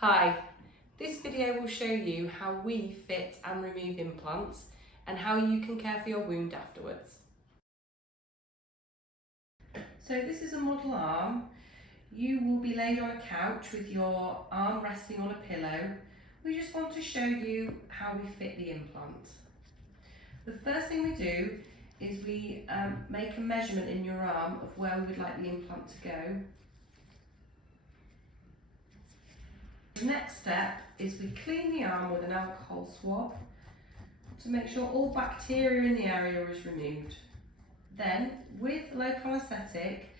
Hi, this video will show you how we fit and remove implants and how you can care for your wound afterwards. So this is a model arm. You will be laid on a couch with your arm resting on a pillow. We just want to show you how we fit the implant. The first thing we do is we make a measurement in your arm of where we would like the implant to go. The next step is we clean the arm with an alcohol swab to make sure all bacteria in the area is removed. Then, with local anaesthetic,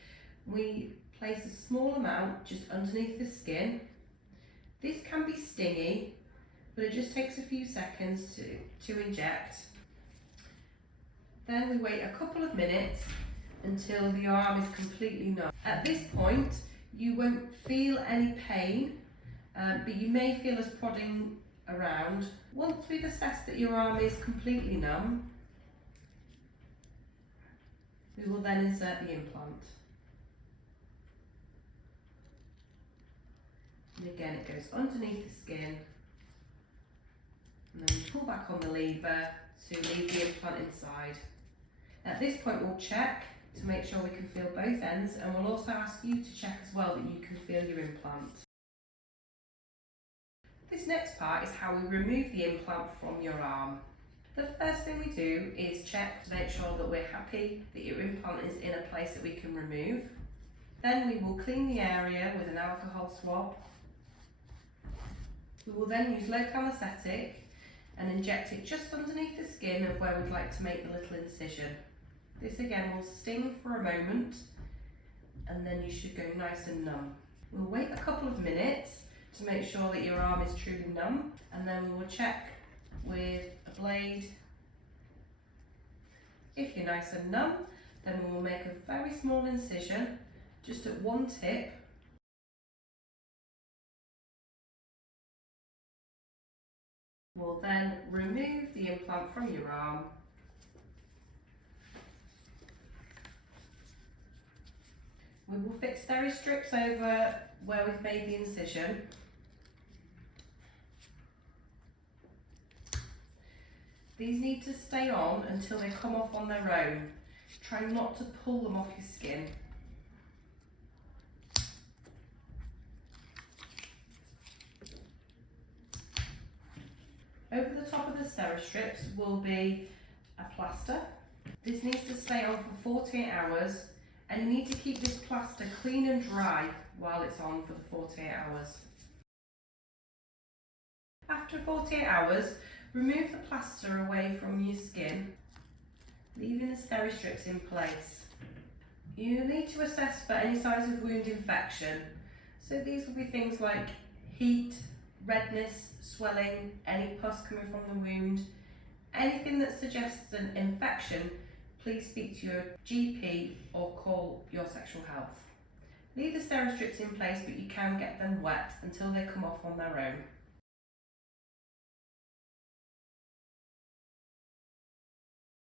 we place a small amount just underneath the skin. This can be stingy, but it just takes a few seconds to inject. Then we wait a couple of minutes until the arm is completely numb. At this point, you won't feel any pain, but you may feel us prodding around. Once we've assessed that your arm is completely numb, we will then insert the implant. And again, it goes underneath the skin, and then we pull back on the lever to leave the implant inside. At this point, we'll check to make sure we can feel both ends, and we'll also ask you to check as well that you can feel your implant. This next part is how we remove the implant from your arm. The first thing we do is check to make sure that we're happy that your implant is in a place that we can remove. Then we will clean the area with an alcohol swab. We will then use local anaesthetic and inject it just underneath the skin of where we'd like to make the little incision. This again will sting for a moment, and then you should go nice and numb. We'll wait a couple of minutes to make sure that your arm is truly numb, and then we will check with a blade. If you're nice and numb, then we will make a very small incision just at one tip. We'll then remove the implant from your arm. We will fix steri strips over where we've made the incision. These need to stay on until they come off on their own. Try not to pull them off your skin. Over the top of the steri strips will be a plaster. This needs to stay on for 48 hours, and you need to keep this plaster clean and dry while it's on for the 48 hours. After 48 hours, remove the plaster away from your skin, leaving the steri strips in place. You need to assess for any signs of wound infection. So these will be things like heat, redness, swelling, any pus coming from the wound. Anything that suggests an infection, please speak to your GP or call your sexual health. Leave the steri strips in place, but you can get them wet until they come off on their own.